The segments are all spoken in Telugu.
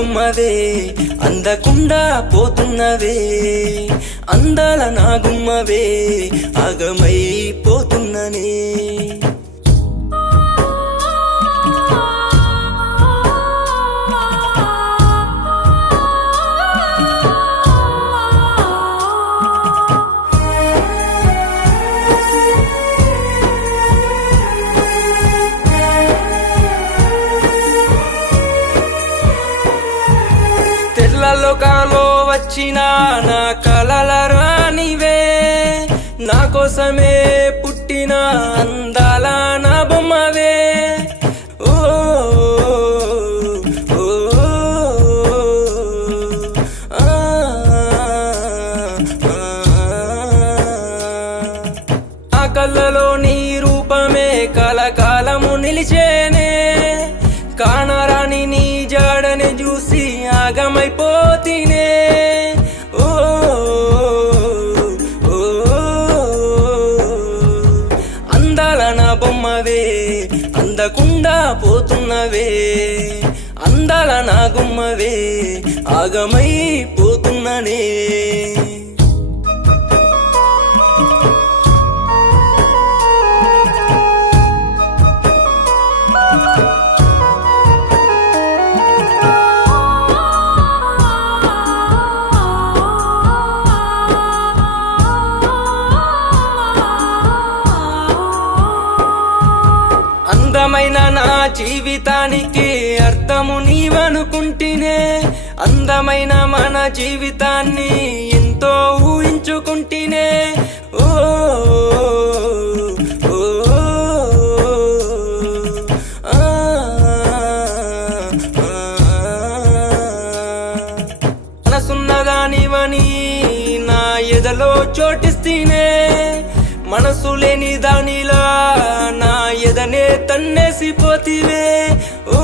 బొమ్మవే అందకుండా పోతున్నవే అందాల నా గుమ్మవే ఆగమైపోతున్ననే లోకంలో వచ్చిన నా కలల రానివే నా కోసమే పుట్టిన అందాల నా బొమ్మవే ఓ ఆ కళ్ళలో నీ రూపమే కలకాలము నిలిచేనే కానరాని నీ జాడని చూసి ఆగమైపోతీనే ఓ అందాల నా బొమ్మవే అందకుండా పోతున్నవే అందాల నా గుమ్మవే ఆగమైపోతున్ననే అందమైన నా జీవితానికి అర్థము నీవనుకుంటేనే అందమైన మన జీవితాన్ని ఎంతో ఊహించుకుంటేనే ఓ మనసున్నదానివని నా ఎదలో చోటిస్తేనే మనసు లేని దానిలా నా ఎదనే తన్నేసిపోతివే ఓ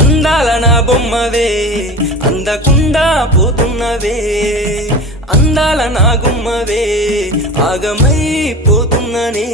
అందాల నా బొమ్మవే అందకుండా పోతున్నవే అందాల నా గుమ్మవే ఆగమైపోతున్ననే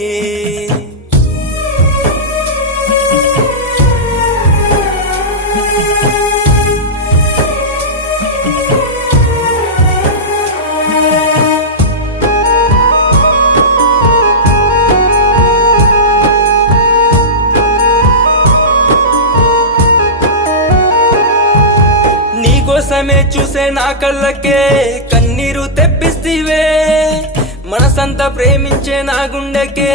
కోసమే చూసే నా కళ్ళకే కన్నీరు తెప్పిస్తివే మనసంతా ప్రేమించే నా గుండెకే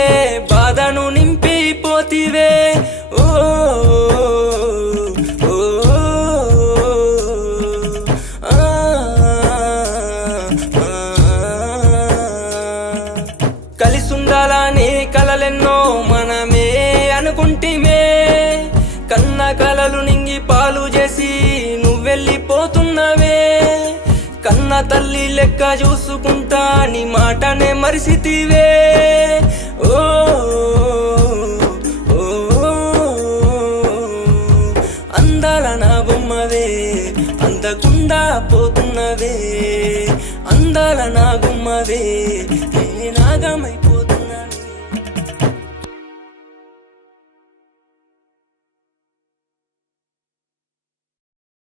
బాధను నింపిపోతివే ఓ కలిసుండాలని కలలెన్నో మనమే అనుకుంటిమే కన్న కలలు నింగి పాలు చేసి వెళ్ళిపోతున్నవే కన్న తల్లి లెక్క చూసుకుంటా నీ మాటనే మరిసితివే ఓ అందాల నా బొమ్మవే అందకుండా పోతున్నవే అందాల నా గుమ్మవే నేనాగమై